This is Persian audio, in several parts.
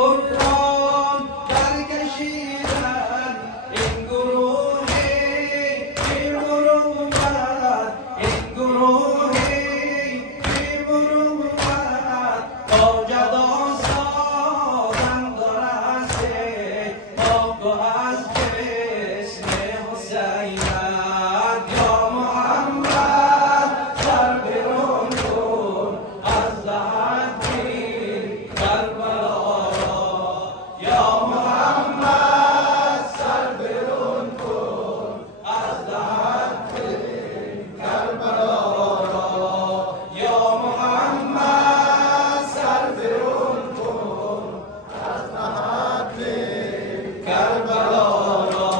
بران برکشیدن این گروه بی‌مروت، این گروه بی‌مروت با جدا سازن دارست پاک و از جسم حسینت. یا محمد سر برون کن از لحد گیر کربلا را. یا محمد سر برون کن از لحد گیر کربلا را. یا محمد سر برون کن از لحد گیر کربلا را.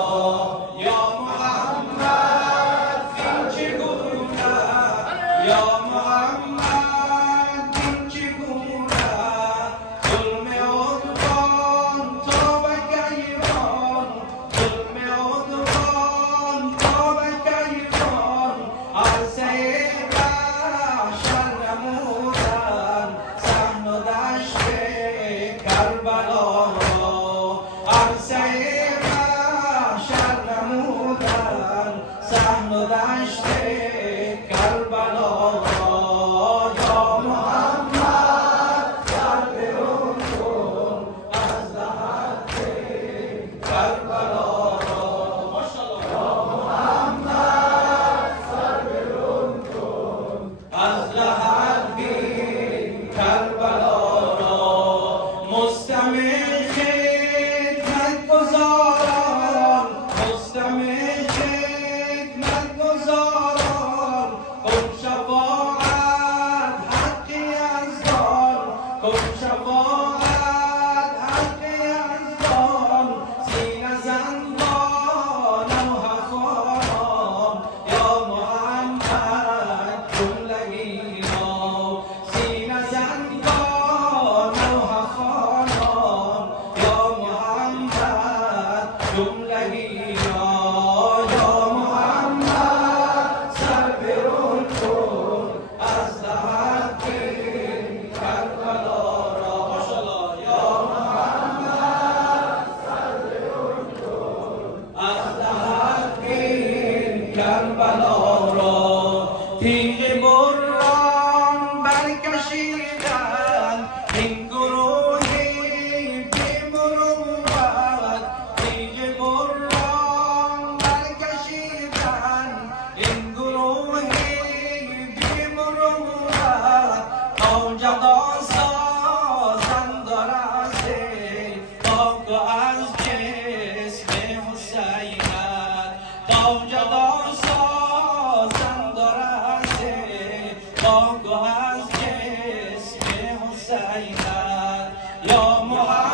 یا محمد این چگونه، یا محمد این چگونه ظلم عدوان تا به کیوان، ظلم عدوان تا به کیوان عرصه محشر نمودن صحن و دشت کربلا را. عرصه محشر نمودن صحن و دشت کربلا را. یا محمد سر برون کن از لحد کربلا را. یا محمد سر برون کن از لحد کربلا را. مستمع خدمت گزاران، مستمع خدمت گزاران کن شفاعت حقی یزدان، کن شفاعت حقی یزدان سینه زندان و حفاران. یا محمد جملگی را سینه زندان و حفاران. یا محمد جملگی را. یا محمد سر برون کن از لحد کربلا را. یا محمد سر برون کن از لحد کربلا را. تیغ بران برکشیدن این گروه بی‌مروت، تیغ بران برکشیدن این گروه بی‌مروت تا جدا سازن دارست پاک و از جسم حسینت. تا جدا سازن دارست پاک و از جسم حسینت. یا محمد